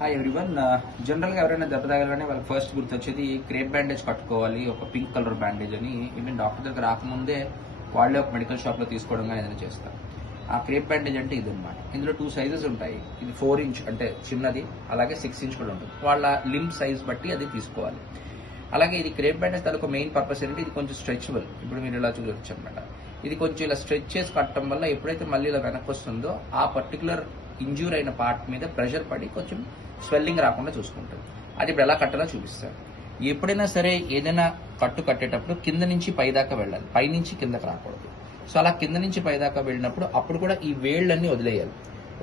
Hi everyone. జనరల్గా ఎవరైనా దెబ్బ తగలగానే వాళ్ళకి ఫస్ట్ గుర్తొచ్చేది క్రేప్ బ్యాండేజ్ కట్టుకోవాలి, ఒక పింక్ కలర్ బ్యాండేజ్ అని. ఈవెన్ డాక్టర్ దగ్గర రాకముందే వాళ్ళే ఒక మెడికల్ షాప్లో తీసుకోవడం కానీ ఏదైనా చేస్తారు. ఆ క్రేప్ బ్యాండేజ్ అంటే ఇది అనమాట. ఇందులో 2 సైజెస్ ఉంటాయి. ఇది 4 ఇంచ్ అంటే చిన్నది, అలాగే 6 ఇంచ్ కూడా ఉంటుంది. వాళ్ళ లింబ్ సైజ్ బట్టి అది తీసుకోవాలి. అలాగే ఇది క్రేప్ బ్యాండేజ్ తాలూకు మెయిన్ పర్పస్ ఏంటంటే ఇది కొంచెం స్ట్రెచబుల్. ఇప్పుడు మీరు ఇలా చూడొచ్చు అనమాట. ఇది కొంచెం ఇలా స్ట్రెచ్ చేసి కట్టడం వల్ల ఎప్పుడైతే మళ్ళీ ఇలా వెనక్కి వస్తుందో ఆ పర్టికులర్ ఇంజ్యూర్ అయిన పార్ట్ మీద ప్రెషర్ పడి కొంచెం స్వెల్లింగ్ రాకుండా చూసుకుంటుంది. అది ఇప్పుడు ఎలా కట్టాలో చూపిస్తాను. ఎప్పుడైనా సరే ఏదైనా కట్టు కట్టేటప్పుడు కింద నుంచి పైదాకా వెళ్ళాలి, పైనుంచి కిందకి రాకూడదు. సో అలా కింద నుంచి పైదాకా వెళ్ళినప్పుడు అప్పుడు కూడా ఈ వేళ్ళన్నీ వదిలేయాలి.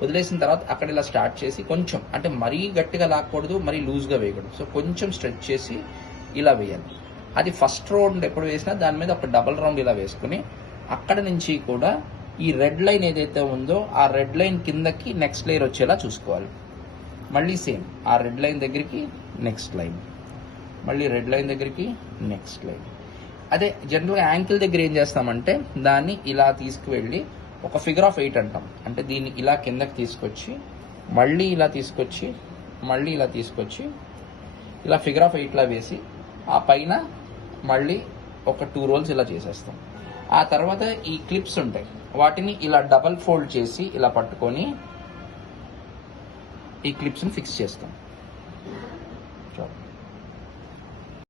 వదిలేసిన తర్వాత అక్కడ ఇలా స్టార్ట్ చేసి కొంచెం అంటే మరీ గట్టిగా లాక్కూడదు, మరీ లూజ్గా వేయకూడదు. సో కొంచెం స్ట్రెచ్ చేసి ఇలా వేయాలి. అది ఫస్ట్ రౌండ్ ఎప్పుడు వేసినా దాని మీద ఒక డబల్ రౌండ్ ఇలా వేసుకుని అక్కడ నుంచి కూడా ఈ రెడ్ లైన్ ఏదైతే ఉందో ఆ రెడ్ లైన్ కిందకి నెక్స్ట్ లేయర్ వచ్చేలా చూసుకోవాలి. మళ్ళీ సేమ్ ఆ రెడ్ లైన్ దగ్గరికి నెక్స్ట్ లైన్, మళ్ళీ రెడ్ లైన్ దగ్గరికి నెక్స్ట్ లైన్. అదే జనరల్గా యాంకిల్ దగ్గర ఏం చేస్తామంటే దాన్ని ఇలా తీసుకువెళ్ళి ఒక ఫిగర్ ఆఫ్ 8 అంటాం. అంటే దీన్ని ఇలా కిందకి తీసుకొచ్చి మళ్ళీ ఇలా తీసుకొచ్చి మళ్ళీ ఇలా తీసుకొచ్చి ఇలా ఫిగర్ ఆఫ్ 8లా వేసి ఆ పైన మళ్ళీ ఒక 2 రోల్స్ ఇలా చేసేస్తాం. ఆ తర్వాత ఈ క్లిప్స్ ఉంటాయి, వాటిని ఇలా డబల్ ఫోల్డ్ చేసి ఇలా పట్టుకొని ఈ క్లిప్స్ని ఫిక్స్ చేస్తాం.